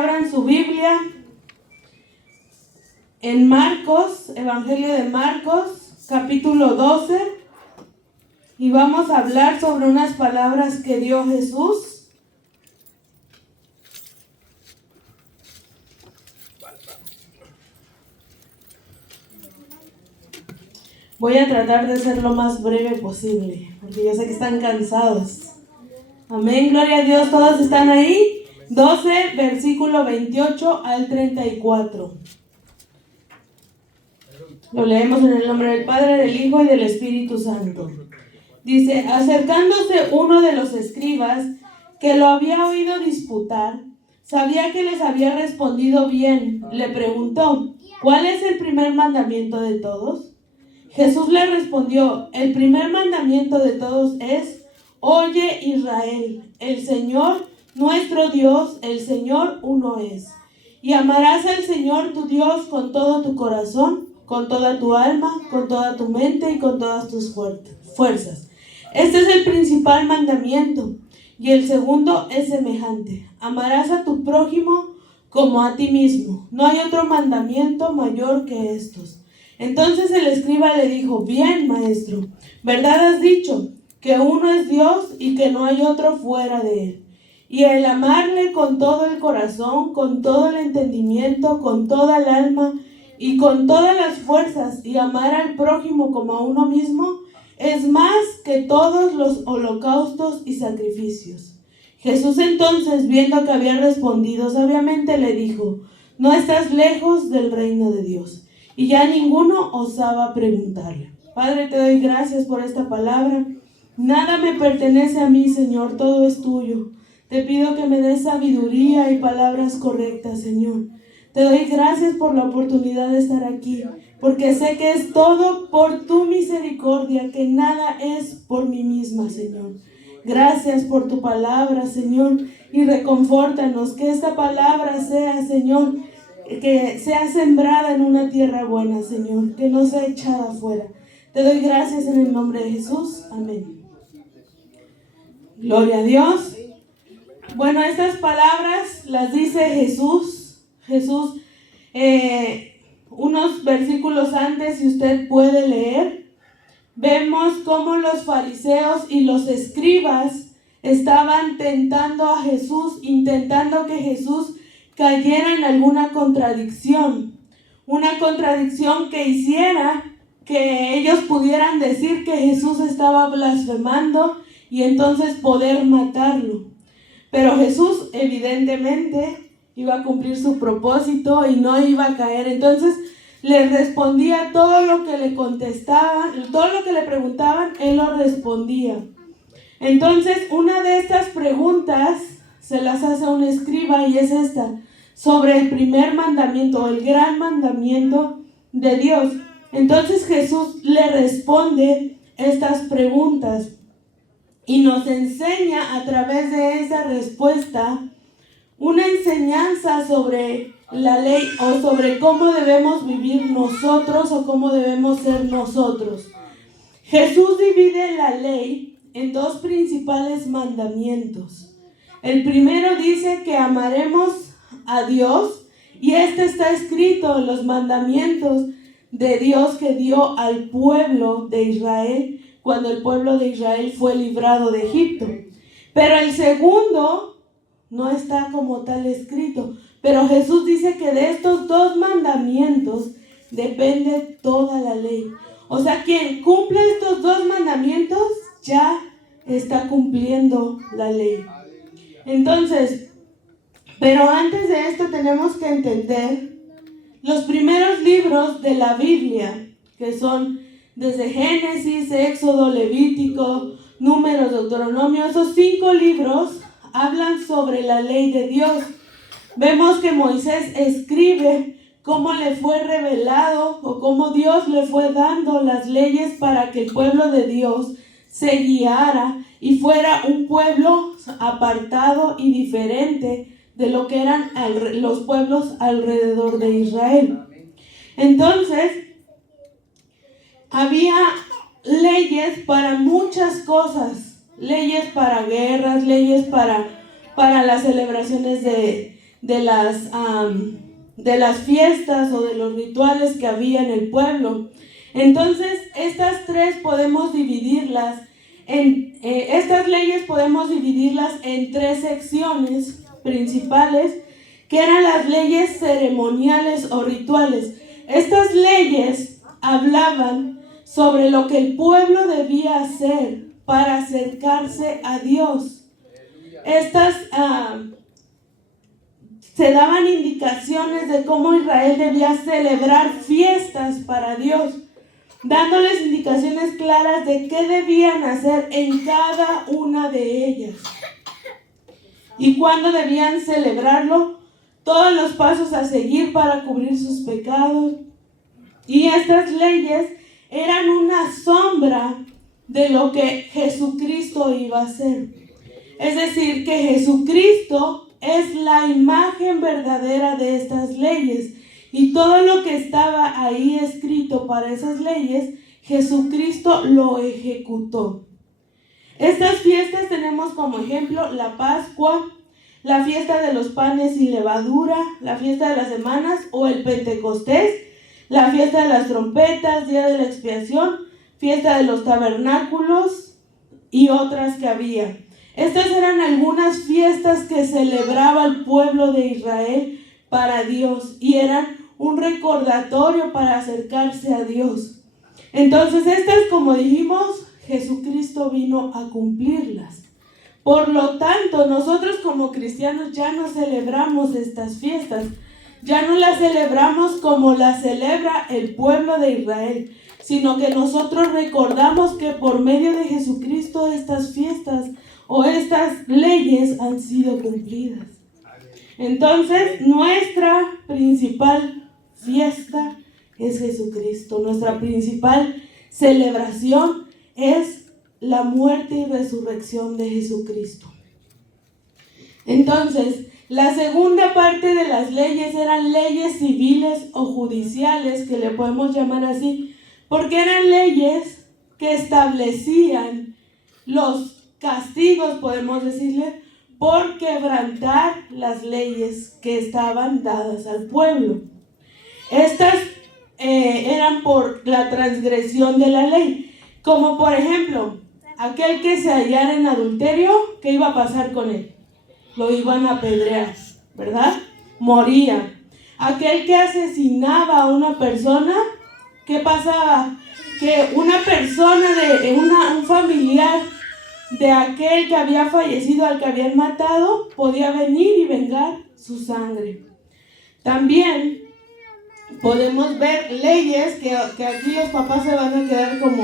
abran su Biblia en Marcos, Evangelio de Marcos, capítulo 12, y vamos a hablar sobre unas palabras que dio Jesús. Voy a tratar de ser lo más breve posible, porque yo sé que están cansados. Amén, gloria a Dios, ¿todos están ahí? 12, versículo 28 al 34. Lo leemos en el nombre del Padre, del Hijo y del Espíritu Santo. Dice: acercándose uno de los escribas, que lo había oído disputar, sabía que les había respondido bien, le preguntó: ¿cuál es el primer mandamiento de todos? Jesús le respondió: el primer mandamiento de todos es: oye, Israel, el Señor nuestro Dios, el Señor uno es. Y amarás al Señor tu Dios con todo tu corazón, con toda tu alma, con toda tu mente y con todas tus fuerzas. Este es el principal mandamiento. Y el segundo es semejante: amarás a tu prójimo como a ti mismo. No hay otro mandamiento mayor que estos. Entonces el escriba le dijo: bien, maestro, ¿verdad has dicho? Que uno es Dios y que no hay otro fuera de él. Y el amarle con todo el corazón, con todo el entendimiento, con toda el alma y con todas las fuerzas, y amar al prójimo como a uno mismo, es más que todos los holocaustos y sacrificios. Jesús entonces, viendo que había respondido sabiamente, le dijo: no estás lejos del reino de Dios. Y ya ninguno osaba preguntarle. Padre, te doy gracias por esta palabra. Nada me pertenece a mí, Señor, todo es tuyo. Te pido que me des sabiduría y palabras correctas, Señor. Te doy gracias por la oportunidad de estar aquí, porque sé que es todo por tu misericordia, que nada es por mí misma, Señor. Gracias por tu palabra, Señor, y reconfórtanos, que esta palabra sea, Señor, que sea sembrada en una tierra buena, Señor, que no sea echada afuera. Te doy gracias en el nombre de Jesús. Amén. Gloria a Dios. Bueno, estas palabras las dice Jesús. Unos versículos antes, si usted puede leer, vemos cómo los fariseos y los escribas estaban tentando a Jesús, intentando que Jesús cayera en alguna contradicción. Una contradicción que hiciera que ellos pudieran decir que Jesús estaba blasfemando y entonces poder matarlo. Pero Jesús evidentemente iba a cumplir su propósito y no iba a caer. Entonces les respondía todo lo que le contestaban, todo lo que le preguntaban, él lo respondía. Entonces una de estas preguntas se las hace un escriba y es esta, sobre el primer mandamiento, el gran mandamiento de Dios. Entonces Jesús le responde estas preguntas y nos enseña a través de esa respuesta una enseñanza sobre la ley o sobre cómo debemos vivir nosotros o cómo debemos ser nosotros. Jesús divide la ley en dos principales mandamientos. El primero dice que amaremos a Dios, y este está escrito en los mandamientos de Dios que dio al pueblo de Israel cuando el pueblo de Israel fue librado de Egipto. Pero el segundo no está como tal escrito. Pero Jesús dice que de estos dos mandamientos depende toda la ley. O sea, quien cumple estos dos mandamientos ya está cumpliendo la ley. Entonces, pero antes de esto tenemos que entender los primeros libros de la Biblia, que son desde Génesis, Éxodo, Levítico, Números, Deuteronomio. Esos 5 libros hablan sobre la ley de Dios. Vemos que Moisés escribe cómo le fue revelado o cómo Dios le fue dando las leyes para que el pueblo de Dios se guiara y fuera un pueblo apartado y diferente de lo que eran los pueblos alrededor de Israel. Entonces, había leyes para muchas cosas, leyes para guerras, leyes para las celebraciones de de las fiestas o de los rituales que había en el pueblo. Entonces, estas leyes podemos dividirlas en 3 secciones principales, que eran las leyes ceremoniales o rituales. Estas leyes hablaban sobre lo que el pueblo debía hacer para acercarse a Dios. Estas se daban indicaciones de cómo Israel debía celebrar fiestas para Dios, dándoles indicaciones claras de qué debían hacer en cada una de ellas y cuándo debían celebrarlo, todos los pasos a seguir para cubrir sus pecados. Y estas leyes eran una sombra de lo que Jesucristo iba a hacer. Es decir, que Jesucristo es la imagen verdadera de estas leyes. Y todo lo que estaba ahí escrito para esas leyes, Jesucristo lo ejecutó. Estas fiestas tenemos como ejemplo la Pascua, la fiesta de los panes sin levadura, la fiesta de las semanas o el Pentecostés, la fiesta de las trompetas, día de la expiación, fiesta de los tabernáculos y otras que había. Estas eran algunas fiestas que celebraba el pueblo de Israel para Dios y eran un recordatorio para acercarse a Dios. Entonces estas, como dijimos, Jesucristo vino a cumplirlas. Por lo tanto, nosotros como cristianos ya no celebramos estas fiestas, ya no las celebramos como las celebra el pueblo de Israel, sino que nosotros recordamos que por medio de Jesucristo estas fiestas o estas leyes han sido cumplidas. Entonces, nuestra principal fiesta es Jesucristo. Nuestra principal celebración es la muerte y resurrección de Jesucristo. Entonces, la segunda parte de las leyes eran leyes civiles o judiciales, que le podemos llamar así, porque eran leyes que establecían los castigos, podemos decirle, por quebrantar las leyes que estaban dadas al pueblo. Estas eran por la transgresión de la ley, como por ejemplo, aquel que se hallara en adulterio, ¿qué iba a pasar con él? Lo iban a apedrear, ¿verdad? Moría. Aquel que asesinaba a una persona, ¿qué pasaba? Que una persona, un familiar de aquel que había fallecido, al que habían matado, podía venir y vengar su sangre. También podemos ver leyes que aquí los papás se van a quedar como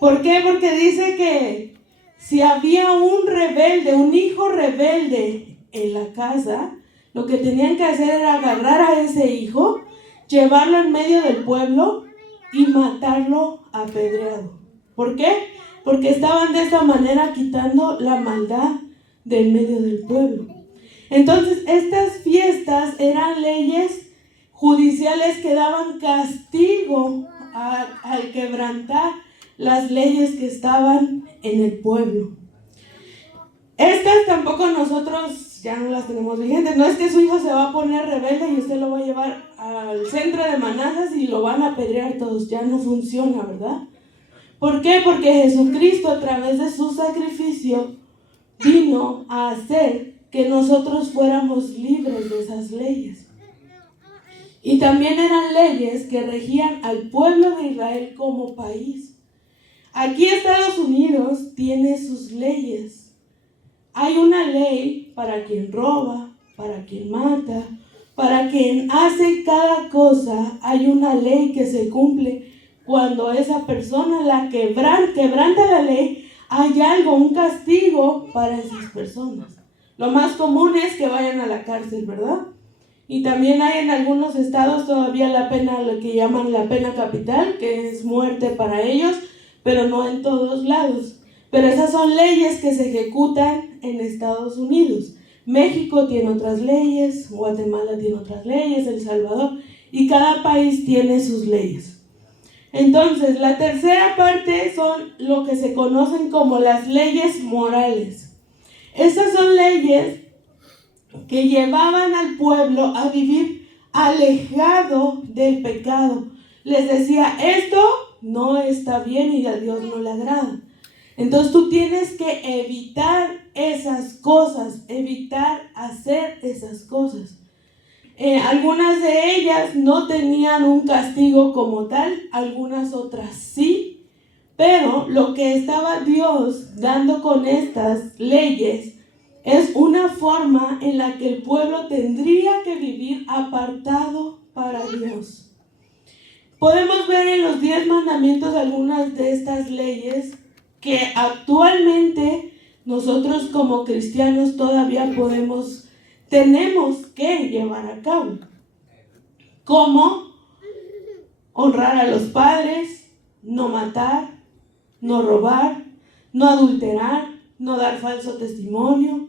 ¿Por qué? Porque dice que si había un rebelde, un hijo rebelde en la casa, lo que tenían que hacer era agarrar a ese hijo, llevarlo en medio del pueblo y matarlo apedreado. ¿Por qué? Porque estaban de esta manera quitando la maldad del medio del pueblo. Entonces, estas fiestas eran leyes judiciales que daban castigo al quebrantar las leyes que estaban en el pueblo. Estas tampoco nosotros ya no las tenemos vigentes. No es que su hijo se va a poner rebelde y usted lo va a llevar al centro de Manassas y lo van a apedrear todos. Ya no funciona, ¿verdad? ¿Por qué? Porque Jesucristo, a través de su sacrificio, vino a hacer que nosotros fuéramos libres de esas leyes. Y también eran leyes que regían al pueblo de Israel como país. Aquí Estados Unidos tiene sus leyes. Hay una ley para quien roba, para quien mata, para quien hace cada cosa. Hay una ley que se cumple cuando esa persona la quebranta la ley. Hay algo, un castigo para esas personas. Lo más común es que vayan a la cárcel, ¿verdad? Y también hay en algunos estados todavía la pena, lo que llaman la pena capital, que es muerte para ellos, pero no en todos lados. Pero esas son leyes que se ejecutan en Estados Unidos. México tiene otras leyes, Guatemala tiene otras leyes, El Salvador, y cada país tiene sus leyes. Entonces, la tercera parte son lo que se conocen como las leyes morales. Estas son leyes que llevaban al pueblo a vivir alejado del pecado. Les decía, esto no está bien y a Dios no le agrada. Entonces tú tienes que evitar esas cosas, evitar hacer esas cosas. Algunas de ellas no tenían un castigo como tal, algunas otras sí, pero lo que estaba Dios dando con estas leyes es una forma en la que el pueblo tendría que vivir apartado para Dios. Podemos ver en los 10 mandamientos algunas de estas leyes que actualmente nosotros como cristianos todavía tenemos que llevar a cabo. Como honrar a los padres, no matar, no robar, no adulterar, no dar falso testimonio,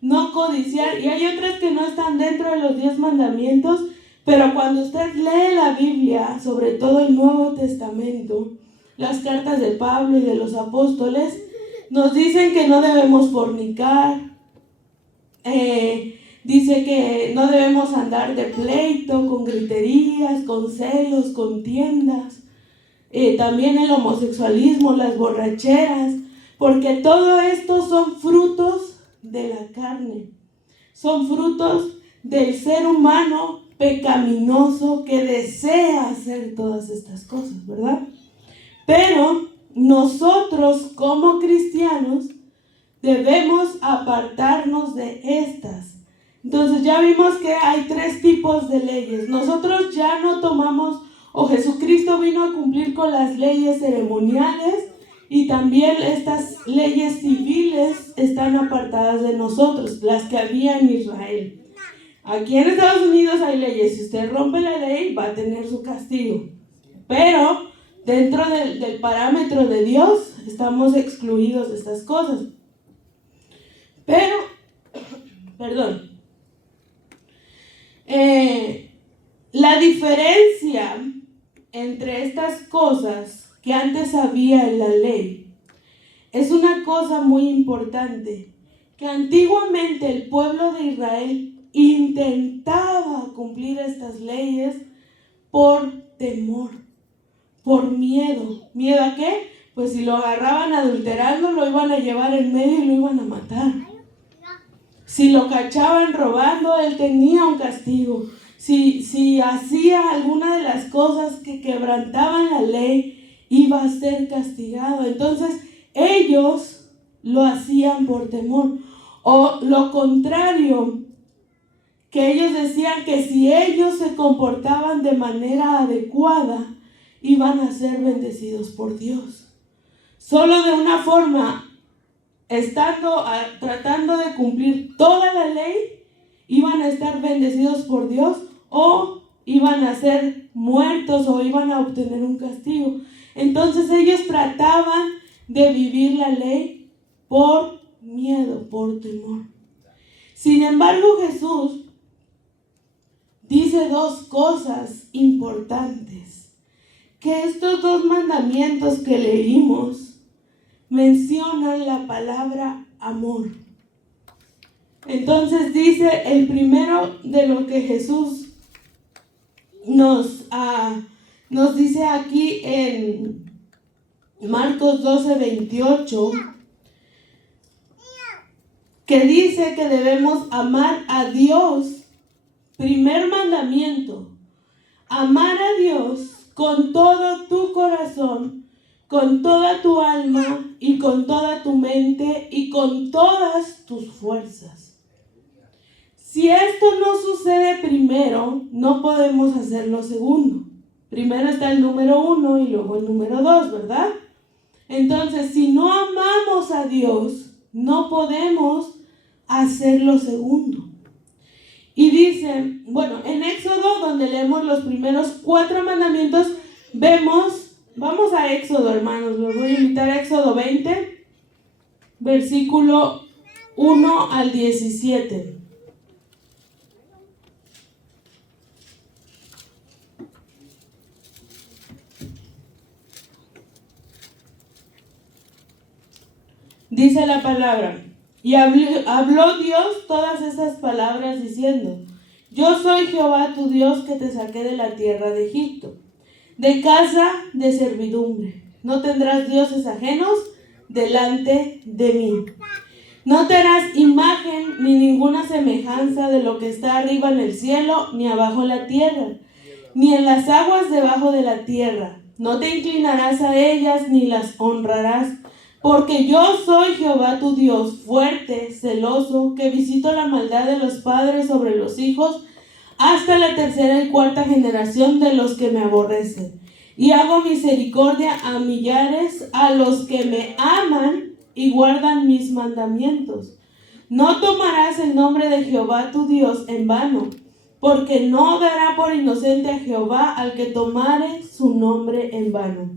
no codiciar. Y hay otras que no están dentro de los 10 mandamientos, pero cuando usted lee la Biblia, sobre todo el Nuevo Testamento, las cartas de Pablo y de los apóstoles, nos dicen que no debemos fornicar, dice que no debemos andar de pleito, con griterías, con celos, contiendas, también el homosexualismo, las borracheras, porque todo esto son frutos de la carne, son frutos del ser humano pecaminoso que desea hacer todas estas cosas, ¿verdad? Pero nosotros como cristianos debemos apartarnos de estas. Entonces ya vimos que hay 3 tipos de leyes. Nosotros ya no tomamos, o Jesucristo vino a cumplir con las leyes ceremoniales, y también estas leyes civiles están apartadas de nosotros, las que había en Israel. Aquí en Estados Unidos hay leyes, si usted rompe la ley va a tener su castigo, pero dentro del parámetro de Dios estamos excluidos de estas cosas. Pero, la diferencia entre estas cosas que antes había en la ley es una cosa muy importante, que antiguamente el pueblo de Israel intentaba cumplir estas leyes por temor, por miedo. ¿Miedo a qué? Pues si lo agarraban adulterando, lo iban a llevar en medio y lo iban a matar. Si lo cachaban robando, él tenía un castigo. Si hacía alguna de las cosas que quebrantaban la ley, iba a ser castigado. Entonces, ellos lo hacían por temor. O lo contrario, que ellos decían que si ellos se comportaban de manera adecuada, iban a ser bendecidos por Dios. Solo de una forma, tratando de cumplir toda la ley, iban a estar bendecidos por Dios, o iban a ser muertos, o iban a obtener un castigo. Entonces ellos trataban de vivir la ley por miedo, por temor. Sin embargo, Jesús dice 2 cosas importantes, que estos 2 mandamientos que leímos mencionan la palabra amor. Entonces dice, el primero de lo que Jesús nos dice aquí en Marcos 12:28, que dice que debemos amar a Dios. Primer mandamiento, amar a Dios con todo tu corazón, con toda tu alma y con toda tu mente y con todas tus fuerzas. Si esto no sucede primero, no podemos hacer lo segundo. Primero está el número 1 y luego el número 2, ¿verdad? Entonces, si no amamos a Dios, no podemos hacer lo segundo. Y dice, bueno, en Éxodo, donde leemos los primeros 4 mandamientos, vamos a Éxodo, hermanos, los voy a invitar a Éxodo 20, versículo 1 al 17. Dice la palabra: Y habló Dios todas estas palabras diciendo: Yo soy Jehová tu Dios que te saqué de la tierra de Egipto, de casa de servidumbre. No tendrás dioses ajenos delante de mí. No te harás imagen ni ninguna semejanza de lo que está arriba en el cielo, ni abajo en la tierra, ni en las aguas debajo de la tierra. No te inclinarás a ellas ni las honrarás, porque yo soy Jehová tu Dios, fuerte, celoso, que visito la maldad de los padres sobre los hijos, hasta la tercera y cuarta generación de los que me aborrecen. Y hago misericordia a millares, a los que me aman y guardan mis mandamientos. No tomarás el nombre de Jehová tu Dios en vano, porque no dará por inocente a Jehová al que tomare su nombre en vano.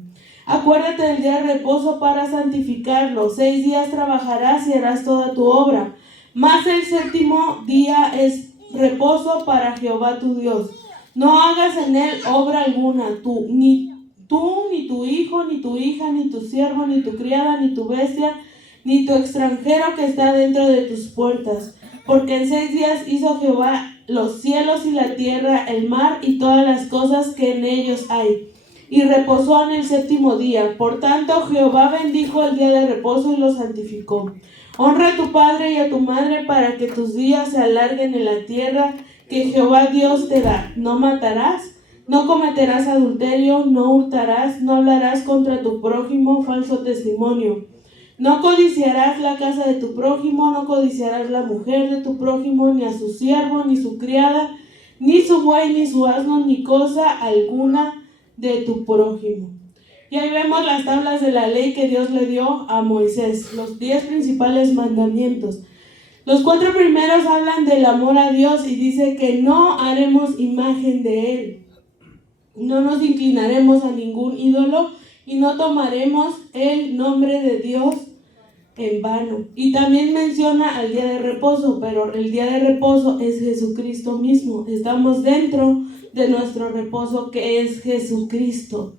Acuérdate del día de reposo para santificarlo. 6 días trabajarás y harás toda tu obra, mas el séptimo día es reposo para Jehová tu Dios. No hagas en él obra alguna, ni tu hijo, ni tu hija, ni tu siervo, ni tu criada, ni tu bestia, ni tu extranjero que está dentro de tus puertas. Porque en 6 días hizo Jehová los cielos y la tierra, el mar y todas las cosas que en ellos hay, y reposó en el séptimo día. Por tanto, Jehová bendijo el día de reposo y lo santificó. Honra a tu padre y a tu madre para que tus días se alarguen en la tierra que Jehová Dios te da. No matarás, no cometerás adulterio, no hurtarás, no hablarás contra tu prójimo falso testimonio. No codiciarás la casa de tu prójimo, no codiciarás la mujer de tu prójimo, ni a su siervo, ni su criada, ni su buey, ni su asno, ni cosa alguna de tu prójimo. Y ahí vemos las tablas de la ley que Dios le dio a Moisés, los 10 principales mandamientos. Los 4 primeros hablan del amor a Dios y dice que no haremos imagen de Él. No nos inclinaremos a ningún ídolo y no tomaremos el nombre de Dios en vano. Y también menciona al día de reposo, pero el día de reposo es Jesucristo mismo. Estamos dentro de nuestro reposo, que es Jesucristo.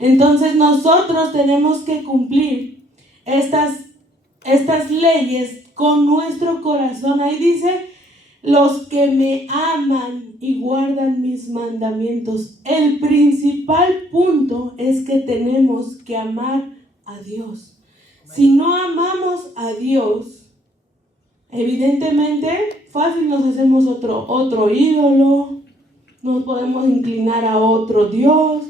Entonces nosotros tenemos que cumplir estas leyes con nuestro corazón. Ahí dice: los que me aman y guardan mis mandamientos. El principal punto es que tenemos que amar a Dios. Si no amamos a Dios, evidentemente fácil nos hacemos otro ídolo, nos podemos inclinar a otro Dios,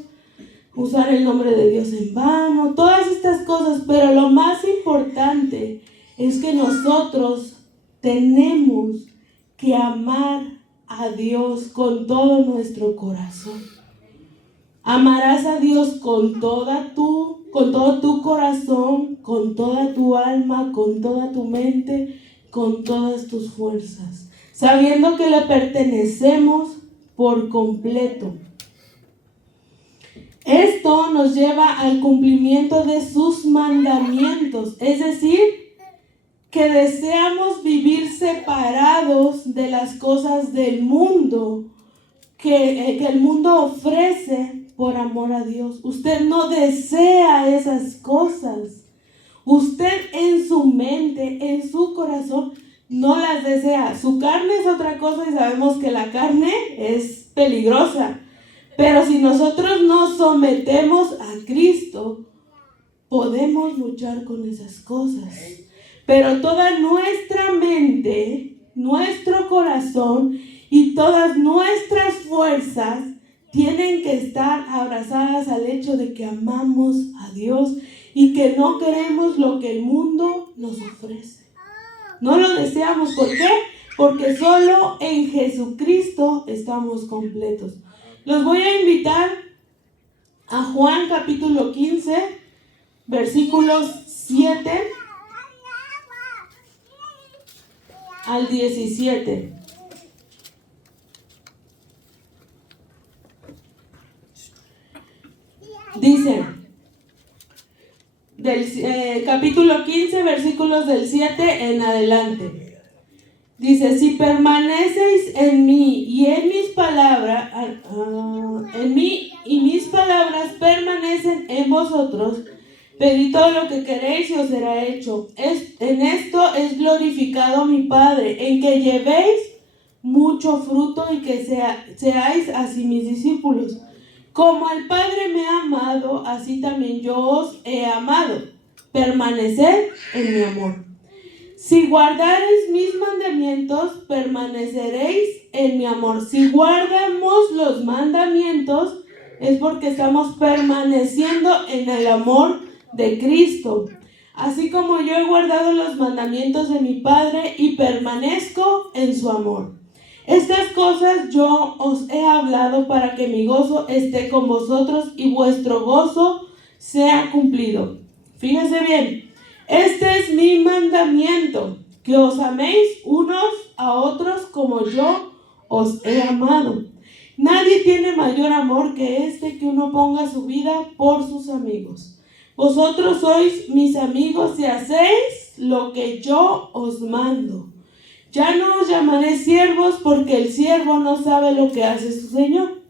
usar el nombre de Dios en vano, todas estas cosas. Pero lo más importante es que nosotros tenemos que amar a Dios con todo nuestro corazón. Amarás a Dios con todo tu corazón, con toda tu alma, con toda tu mente, con todas tus fuerzas, sabiendo que le pertenecemos por completo. Esto nos lleva al cumplimiento de sus mandamientos, es decir, que deseamos vivir separados de las cosas del mundo que el mundo ofrece por amor a Dios. Usted no desea esas cosas. Usted en su mente, en su corazón, no las desea. Su carne es otra cosa y sabemos que la carne es peligrosa. Pero si nosotros nos sometemos a Cristo, podemos luchar con esas cosas. Pero toda nuestra mente, nuestro corazón y todas nuestras fuerzas tienen que estar abrazadas al hecho de que amamos a Dios y que no queremos lo que el mundo nos ofrece. No lo deseamos. ¿Por qué? Porque solo en Jesucristo estamos completos. Los voy a invitar a Juan capítulo 15, versículos 7 al 17. Dice, del capítulo 15, versículos del 7 en adelante. Dice: si permanecéis en mí y en mis palabras, en mí y mis palabras permanecen en vosotros, Pedid todo lo que queréis y os será hecho. En esto es glorificado mi Padre, en que llevéis mucho fruto y que seáis así mis discípulos. Como el Padre me ha amado, así también yo os he amado. Permaneced en mi amor. Si guardareis mis mandamientos, permaneceréis en mi amor. Si guardamos los mandamientos, es porque estamos permaneciendo en el amor de Cristo. Así como yo he guardado los mandamientos de mi Padre y permanezco en su amor. Estas cosas yo os he hablado para que mi gozo esté con vosotros y vuestro gozo sea cumplido. Fíjense bien, este es mi mandamiento, que os améis unos a otros como yo os he amado. Nadie tiene mayor amor que este, que uno ponga su vida por sus amigos. Vosotros sois mis amigos si hacéis lo que yo os mando. Ya no os llamaré siervos, porque el siervo no sabe lo que hace su señor,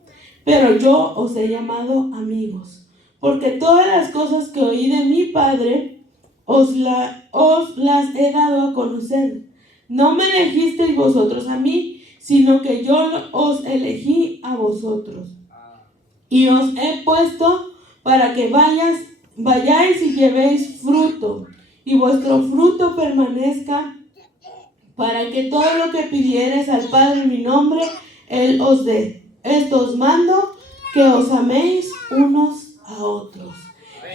pero yo os he llamado amigos, porque todas las cosas que oí de mi Padre os las he dado a conocer. No me elegisteis vosotros a mí, sino que yo os elegí a vosotros, y os he puesto para que vayáis y llevéis fruto, y vuestro fruto permanezca, para que todo lo que pidiereis al Padre en mi nombre, Él os dé. Esto os mando, que os améis unos a otros.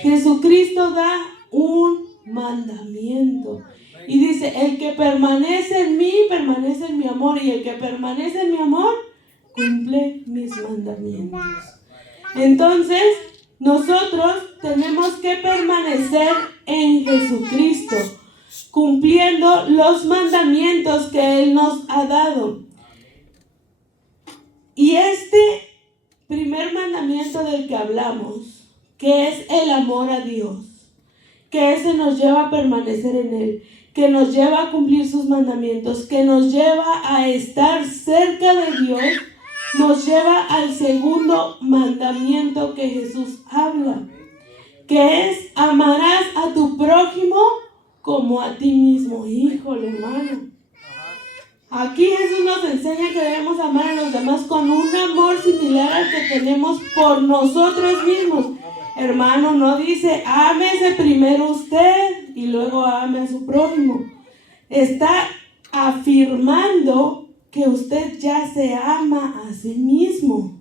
Jesucristo da un mandamiento. Y dice, el que permanece en mí, permanece en mi amor. Y el que permanece en mi amor, cumple mis mandamientos. Entonces, nosotros tenemos que permanecer en Jesucristo, cumpliendo los mandamientos que Él nos ha dado. Y este primer mandamiento del que hablamos, que es el amor a Dios, que ese nos lleva a permanecer en Él, que nos lleva a cumplir sus mandamientos, que nos lleva a estar cerca de Dios, nos lleva al segundo mandamiento que Jesús habla, que es amarás a tu prójimo como a ti mismo. Híjole, hermano. Aquí Jesús nos enseña que debemos amar a los demás con un amor similar al que tenemos por nosotros mismos. Hermano, no dice, ámese primero usted y luego ame a su prójimo. Está afirmando que usted ya se ama a sí mismo.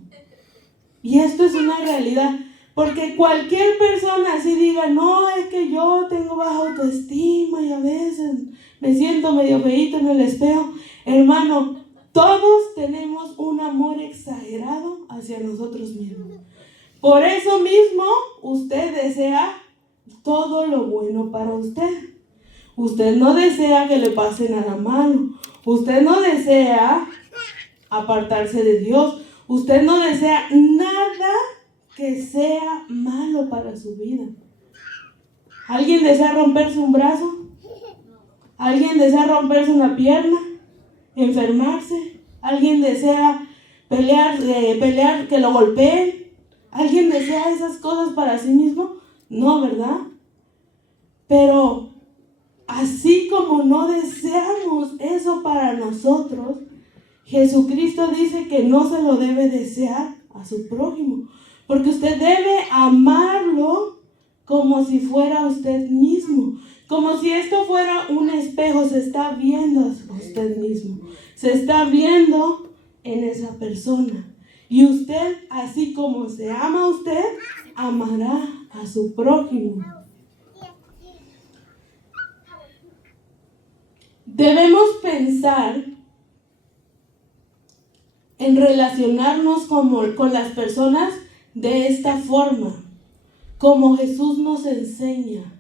Y esto es una realidad. Porque cualquier persona así diga, no, es que yo tengo baja autoestima y a veces me siento medio feíto en el espejo. Hermano, todos tenemos un amor exagerado hacia nosotros mismos. Por eso mismo, usted desea todo lo bueno para usted. Usted no desea que le pase nada malo. Usted no desea apartarse de Dios. Usted no desea nada que sea malo para su vida. ¿Alguien desea romperse un brazo? ¿Alguien desea romperse una pierna? ¿Enfermarse? ¿Alguien desea pelear que lo golpeen? ¿Alguien desea esas cosas para sí mismo? No, ¿verdad? Pero así como no deseamos eso para nosotros, Jesucristo dice que no se lo debe desear a su prójimo, porque usted debe amarlo como si fuera usted mismo, como si esto fuera un espejo. Se está viendo a usted mismo, se está viendo en esa persona. Y usted, así como se ama a usted, amará a su prójimo. Debemos pensar en relacionarnos con las personas de esta forma, como Jesús nos enseña,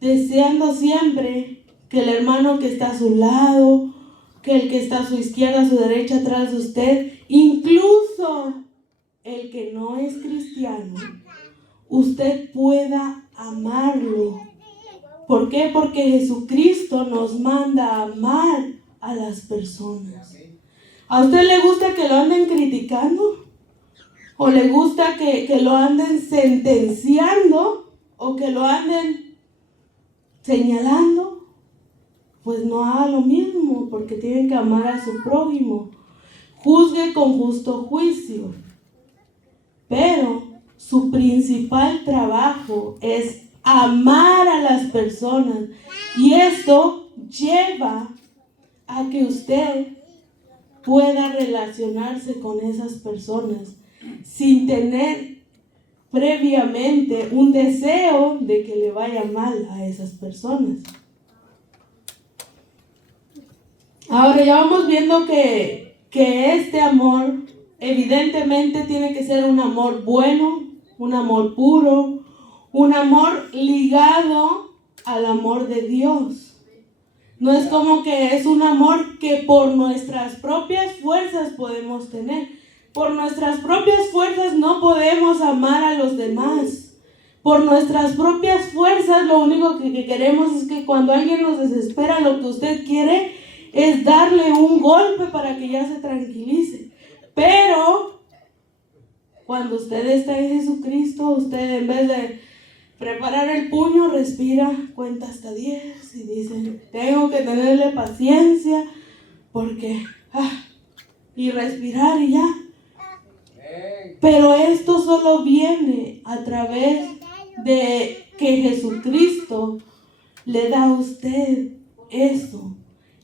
deseando siempre que el hermano que está a su lado, que el que está a su izquierda, a su derecha, atrás de usted, incluso el que no es cristiano, usted pueda amarlo. ¿Por qué? Porque Jesucristo nos manda a amar a las personas. ¿A usted le gusta que lo anden criticando? ¿O le gusta que lo anden sentenciando? o que lo anden señalando, pues no haga lo mismo, porque tienen que amar a su prójimo. Juzgue con justo juicio. Pero su principal trabajo es amar a las personas. Y esto lleva a que usted pueda relacionarse con esas personas sin tener previamente un deseo de que le vaya mal a esas personas. Ahora ya vamos viendo que este amor evidentemente tiene que ser un amor bueno, un amor puro, un amor ligado al amor de Dios. No es como que es un amor que por nuestras propias fuerzas podemos tener. Por nuestras propias fuerzas no podemos amar a los demás. Por nuestras propias fuerzas lo único que queremos es que cuando alguien nos desespera, lo que usted quiere es darle un golpe para que ya se tranquilice. Pero cuando usted está en Jesucristo, usted en vez de preparar el puño, respira, cuenta hasta 10 y dice, tengo que tenerle paciencia porque, y respirar y ya. Pero esto solo viene a través de que Jesucristo le da a usted eso,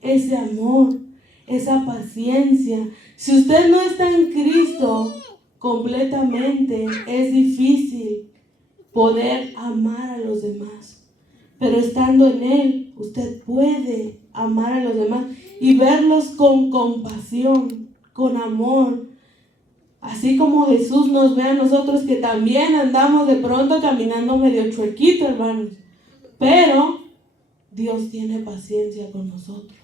ese amor, esa paciencia. Si usted no está en Cristo completamente, es difícil poder amar a los demás. Pero estando en Él, usted puede amar a los demás y verlos con compasión, con amor. Así como Jesús nos ve a nosotros, que también andamos de pronto caminando medio chuequito, hermanos. Pero Dios tiene paciencia con nosotros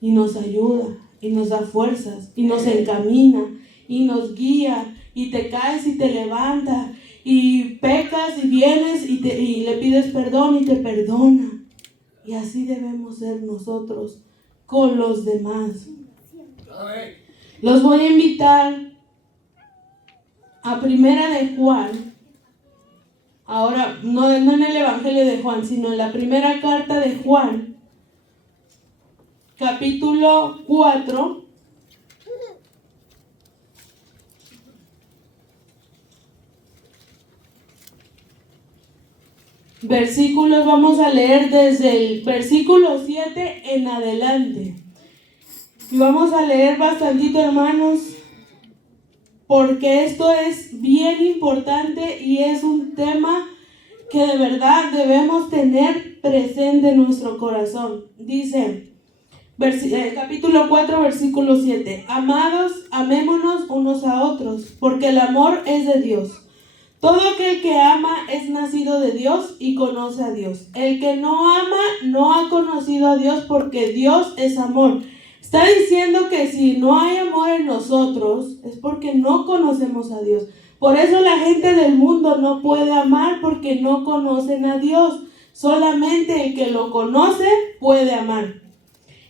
y nos ayuda y nos da fuerzas y nos encamina y nos guía, y te caes y te levanta, y pecas y vienes y le pides perdón y te perdona. Y así debemos ser nosotros con los demás. Los voy a invitar a Primera de Juan. Ahora, no en el Evangelio de Juan, sino en la primera carta de Juan, capítulo 4, versículos, vamos a leer desde el versículo 7 en adelante. Y vamos a leer bastantito, hermanos, porque esto es bien importante y es un tema que de verdad debemos tener presente en nuestro corazón. Dice, capítulo 4, versículo 7. Amados, amémonos unos a otros, porque el amor es de Dios. Todo aquel que ama es nacido de Dios y conoce a Dios. El que no ama no ha conocido a Dios, porque Dios es amor. Está diciendo que si no hay amor en nosotros es porque no conocemos a Dios. Por eso la gente del mundo no puede amar, porque no conocen a Dios. Solamente el que lo conoce puede amar.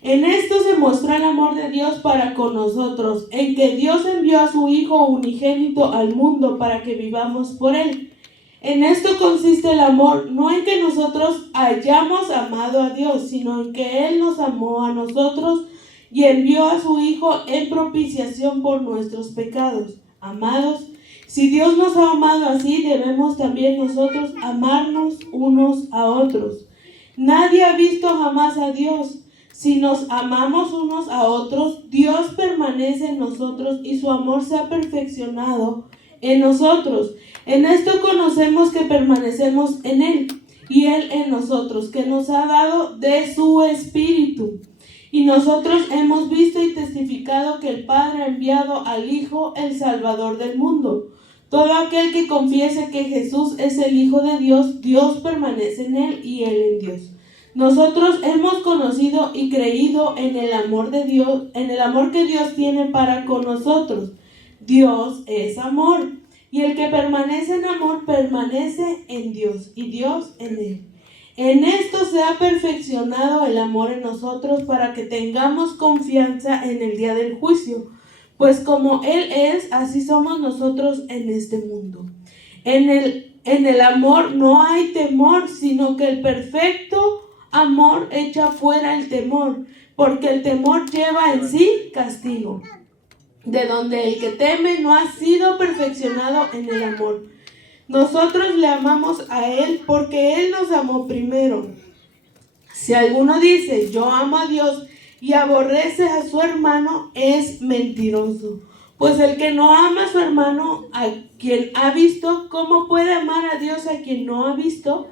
En esto se mostró el amor de Dios para con nosotros, en que Dios envió a su Hijo unigénito al mundo para que vivamos por Él. En esto consiste el amor, no en que nosotros hayamos amado a Dios, sino en que Él nos amó a nosotros y envió a su Hijo en propiciación por nuestros pecados. Amados, si Dios nos ha amado así, debemos también nosotros amarnos unos a otros. Nadie ha visto jamás a Dios. Si nos amamos unos a otros, Dios permanece en nosotros y su amor se ha perfeccionado en nosotros. En esto conocemos que permanecemos en Él y Él en nosotros, que nos ha dado de su Espíritu. Y nosotros hemos visto y testificado que el Padre ha enviado al Hijo, el Salvador del mundo. Todo aquel que confiese que Jesús es el Hijo de Dios, Dios permanece en Él y Él en Dios. Nosotros hemos conocido y creído en el amor de Dios, en el amor que Dios tiene para con nosotros. Dios es amor, y el que permanece en amor permanece en Dios y Dios en él. En esto se ha perfeccionado el amor en nosotros, para que tengamos confianza en el día del juicio. Pues como Él es, así somos nosotros en este mundo. En En el amor no hay temor, sino que el perfecto amor echa fuera el temor, porque el temor lleva en sí castigo, de donde el que teme no ha sido perfeccionado en el amor. Nosotros le amamos a Él porque Él nos amó primero. Si alguno dice, yo amo a Dios y aborrece a su hermano, es mentiroso. Pues el que no ama a su hermano, a quien ha visto, ¿cómo puede amar a Dios a quien no ha visto?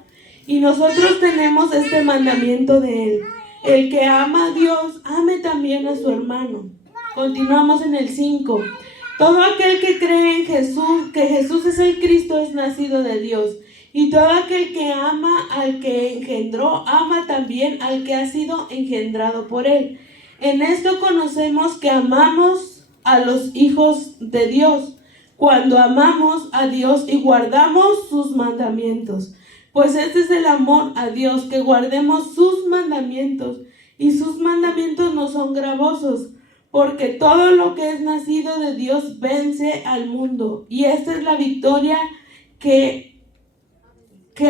Y nosotros tenemos este mandamiento de Él. El que ama a Dios, ame también a su hermano. Continuamos en el 5. Todo aquel que cree en Jesús, que Jesús es el Cristo, es nacido de Dios. Y todo aquel que ama al que engendró, ama también al que ha sido engendrado por Él. En esto conocemos que amamos a los hijos de Dios, cuando amamos a Dios y guardamos sus mandamientos. Pues este es el amor a Dios, que guardemos sus mandamientos. Y sus mandamientos no son gravosos, porque todo lo que es nacido de Dios vence al mundo. Y esta es la victoria que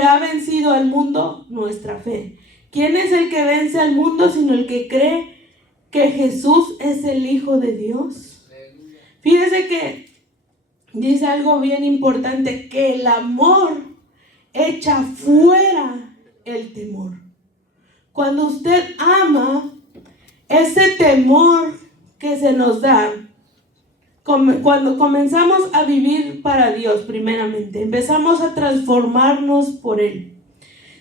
ha vencido al mundo, nuestra fe. ¿Quién es el que vence al mundo sino el que cree que Jesús es el Hijo de Dios? Fíjese que dice algo bien importante, que el amor echa fuera el temor. Cuando usted ama, ese temor que se nos da, cuando comenzamos a vivir para Dios primeramente, empezamos a transformarnos por Él.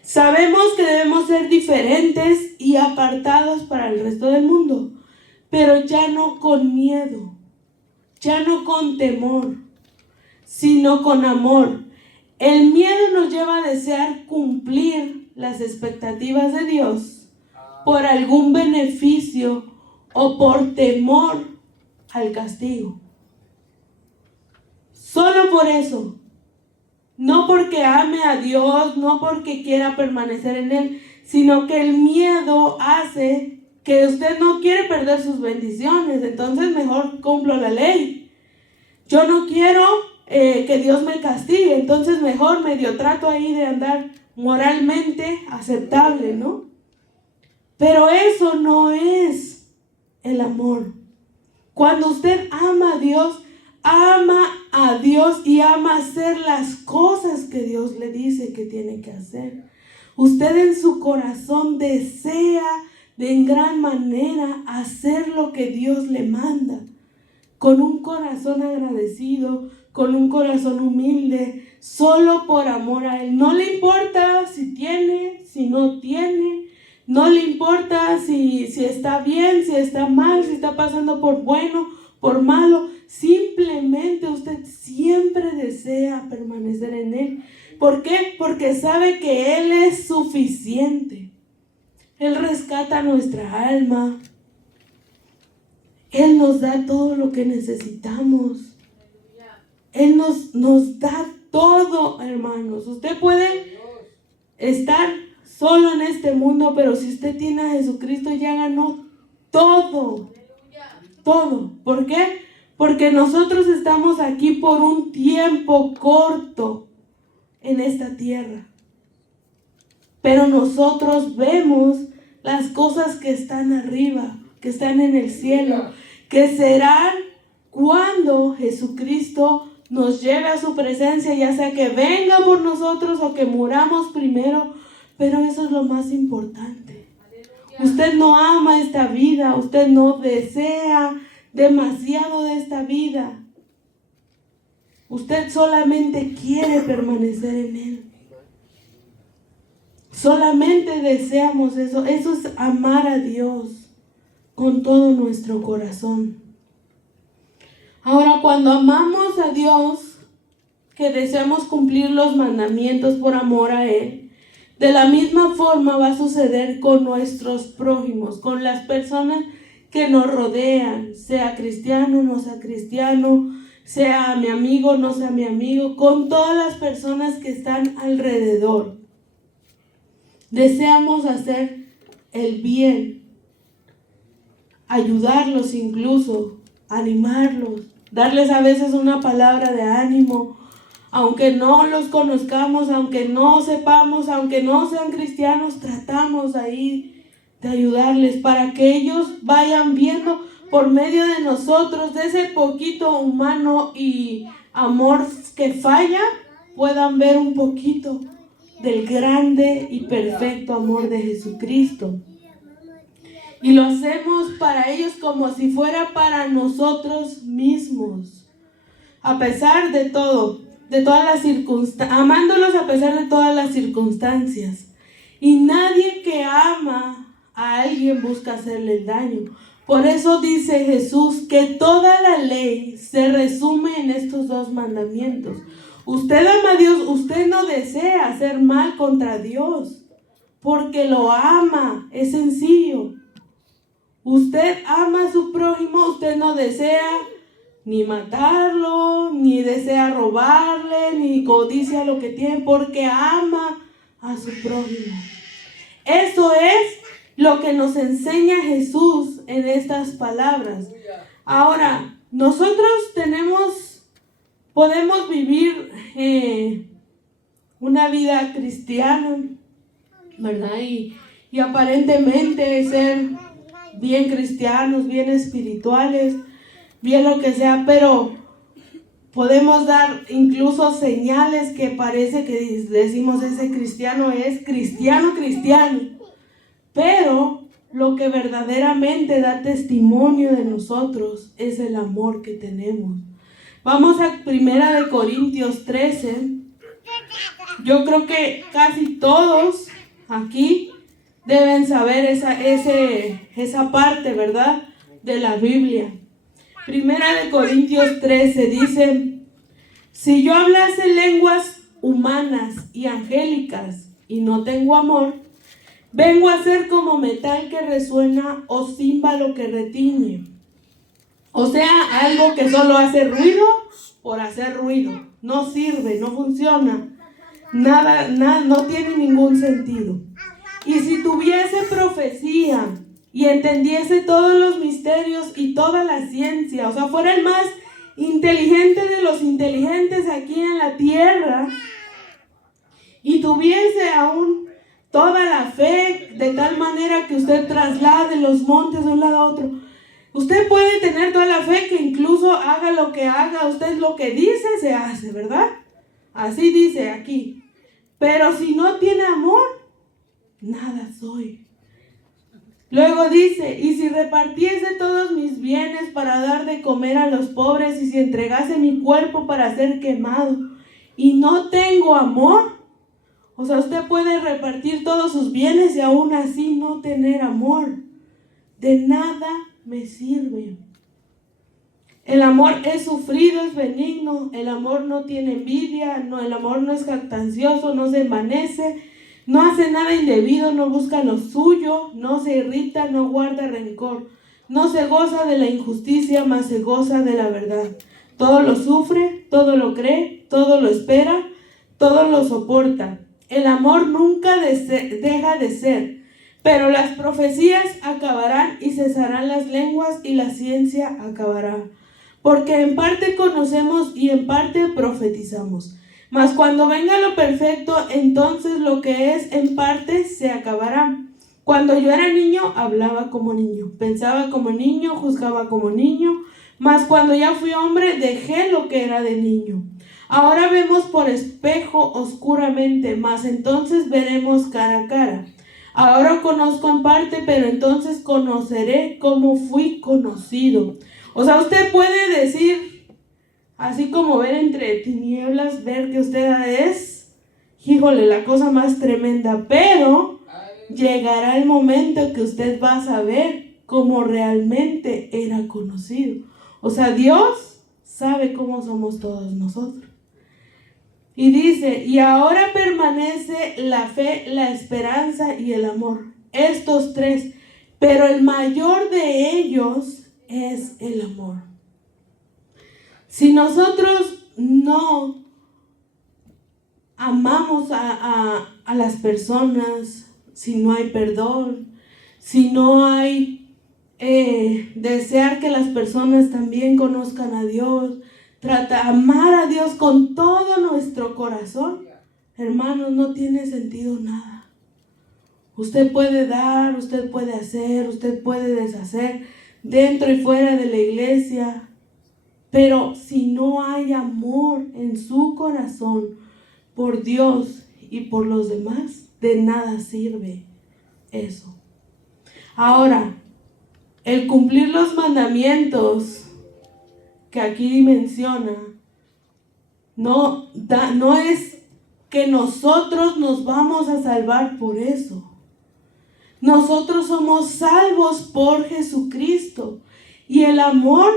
Sabemos que debemos ser diferentes y apartados para el resto del mundo, pero ya no con miedo, ya no con temor, sino con amor. El miedo nos lleva a desear cumplir las expectativas de Dios por algún beneficio o por temor al castigo. Solo por eso. No porque ame a Dios, no porque quiera permanecer en Él, sino que el miedo hace que usted no quiere perder sus bendiciones. Entonces mejor cumplo la ley. Yo no quiero que Dios me castigue, entonces mejor medio trato ahí de andar moralmente aceptable, ¿no? Pero eso no es el amor. Cuando usted ama a Dios y ama hacer las cosas que Dios le dice que tiene que hacer. Usted en su corazón desea de en gran manera hacer lo que Dios le manda, con un corazón agradecido, con un corazón humilde, solo por amor a Él. No le importa si tiene, si no tiene, no le importa si está bien, si está mal, si está pasando por bueno, por malo. Simplemente usted siempre desea permanecer en Él. ¿Por qué? Porque sabe que Él es suficiente. Él rescata nuestra alma. Él nos da todo lo que necesitamos. Él nos da todo, hermanos. Usted puede estar solo en este mundo, pero si usted tiene a Jesucristo ya ganó todo. Todo. ¿Por qué? Porque nosotros estamos aquí por un tiempo corto en esta tierra. Pero nosotros vemos las cosas que están arriba, que están en el cielo, que serán cuando Jesucristo nos lleve a su presencia, ya sea que venga por nosotros o que muramos primero. Pero eso es lo más importante. Usted no ama esta vida, usted no desea demasiado de esta vida. Usted solamente quiere permanecer en Él. Solamente deseamos eso. Eso es amar a Dios con todo nuestro corazón. Ahora, cuando amamos a Dios, que deseamos cumplir los mandamientos por amor a Él, de la misma forma va a suceder con nuestros prójimos, con las personas que nos rodean, sea cristiano, no sea cristiano, sea mi amigo, no sea mi amigo, con todas las personas que están alrededor. Deseamos hacer el bien, ayudarlos incluso, animarlos, darles a veces una palabra de ánimo, Aunque no los conozcamos, aunque no sepamos, aunque no sean cristianos, tratamos ahí de ayudarles para que ellos vayan viendo por medio de nosotros, de ese poquito humano y amor que falla, puedan ver un poquito del grande y perfecto amor de Jesucristo. Y lo hacemos para ellos como si fuera para nosotros mismos. A pesar de todo, de todas las circunstancias, amándolos a pesar de todas las circunstancias. Y nadie que ama a alguien busca hacerle el daño. Por eso dice Jesús que toda la ley se resume en estos dos mandamientos. Usted ama a Dios, usted no desea hacer mal contra Dios, porque lo ama, es sencillo. Usted ama a su prójimo, usted no desea ni matarlo, ni desea robarle, ni codicia lo que tiene, porque ama a su prójimo. Eso es lo que nos enseña Jesús en estas palabras. Ahora, nosotros podemos vivir una vida cristiana, ¿verdad? Y aparentemente ser bien cristianos, bien espirituales, bien lo que sea, pero podemos dar incluso señales que parece que decimos ese cristiano es cristiano, pero lo que verdaderamente da testimonio de nosotros es el amor que tenemos. Vamos a 1 Corintios 13. Yo creo que casi todos aquí deben saber esa parte, ¿verdad?, de la Biblia. 1 Corintios 13 dice: si yo hablase lenguas humanas y angélicas y no tengo amor, vengo a ser como metal que resuena o címbalo que retiñe. O sea, algo que solo hace ruido por hacer ruido. No sirve, no funciona. Nada, no tiene ningún sentido. Y si tuviese profecía y entendiese todos los misterios y toda la ciencia, o sea, fuera el más inteligente de los inteligentes aquí en la tierra, y tuviese aún toda la fe de tal manera que usted traslade los montes de un lado a otro, usted puede tener toda la fe que incluso haga lo que haga, usted lo que dice se hace, ¿verdad? Así dice aquí. Pero si no tiene amor, nada soy. Luego dice: y si repartiese todos mis bienes para dar de comer a los pobres, y si entregase mi cuerpo para ser quemado, y no tengo amor, o sea, usted puede repartir todos sus bienes y aún así no tener amor. De nada me sirve. El amor es sufrido, es benigno, el amor no tiene envidia, el amor no es jactancioso, no se envanece, no hace nada indebido, no busca lo suyo, no se irrita, no guarda rencor, no se goza de la injusticia, mas se goza de la verdad. Todo lo sufre, todo lo cree, todo lo espera, todo lo soporta. El amor nunca deja de ser, pero las profecías acabarán y cesarán las lenguas y la ciencia acabará. Porque en parte conocemos y en parte profetizamos. Mas cuando venga lo perfecto, entonces lo que es en parte se acabará. Cuando yo era niño, hablaba como niño, pensaba como niño, juzgaba como niño. Mas cuando ya fui hombre, dejé lo que era de niño. Ahora vemos por espejo oscuramente, mas entonces veremos cara a cara. Ahora conozco en parte, pero entonces conoceré como fui conocido. O sea, usted puede decir, así como ver entre tinieblas, ver que usted es, híjole, la cosa más tremenda, pero llegará el momento que usted va a saber cómo realmente era conocido. O sea, Dios sabe cómo somos todos nosotros. Y dice: y ahora permanece la fe, la esperanza y el amor. Estos tres, pero el mayor de ellos es el amor. Si nosotros no amamos a las personas, si no hay perdón, si no hay desear que las personas también conozcan a Dios, amar a Dios con todo nuestro corazón, hermanos, no tiene sentido nada. Usted puede dar, usted puede hacer, usted puede deshacer, dentro y fuera de la iglesia, pero si no hay amor en su corazón por Dios y por los demás, de nada sirve eso. Ahora, el cumplir los mandamientos que aquí menciona, no es que nosotros nos vamos a salvar por eso. Nosotros somos salvos por Jesucristo, y el amor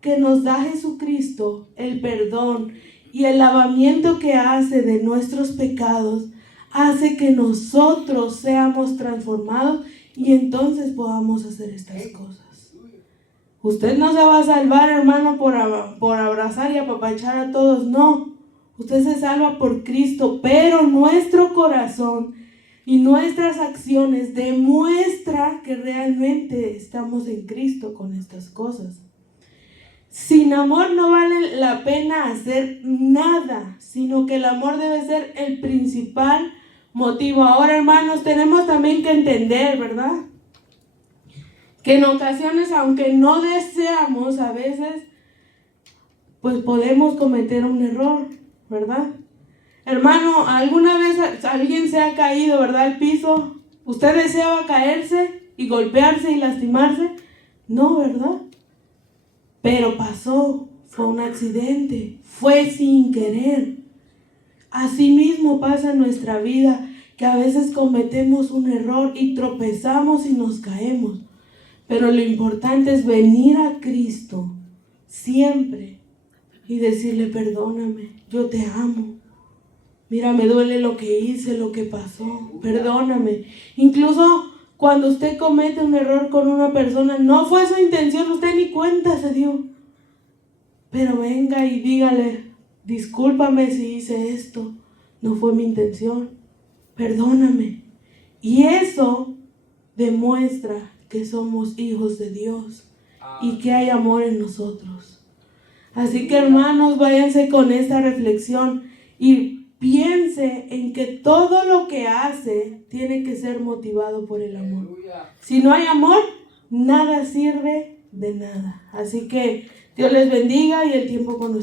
que nos da Jesucristo, el perdón y el lavamiento que hace de nuestros pecados, hace que nosotros seamos transformados y entonces podamos hacer estas cosas. Usted no se va a salvar, hermano, por abrazar y apapachar a todos, no. Usted se salva por Cristo, pero nuestro corazón y nuestras acciones demuestra que realmente estamos en Cristo con estas cosas. Sin amor no vale la pena hacer nada, sino que el amor debe ser el principal motivo. Ahora, hermanos, tenemos también que entender, ¿verdad?, que en ocasiones, aunque no deseamos, a veces, pues podemos cometer un error, ¿verdad? Hermano, ¿alguna vez alguien se ha caído, verdad, al piso? ¿Usted deseaba caerse y golpearse y lastimarse? No, ¿verdad? Pero pasó, fue un accidente, fue sin querer. Así mismo pasa en nuestra vida, que a veces cometemos un error y tropezamos y nos caemos. Pero lo importante es venir a Cristo siempre y decirle: perdóname, yo te amo. Mira, me duele lo que hice, lo que pasó, perdóname. Incluso cuando usted comete un error con una persona, no fue su intención, usted ni cuenta se dio. Pero venga y dígale: discúlpame si hice esto, no fue mi intención, perdóname. Y eso demuestra que somos hijos de Dios y que hay amor en nosotros. Así que, hermanos, váyanse con esta reflexión y piense en que todo lo que hace tiene que ser motivado por el amor. Si no hay amor, nada sirve de nada. Así que Dios les bendiga y el tiempo con nuestro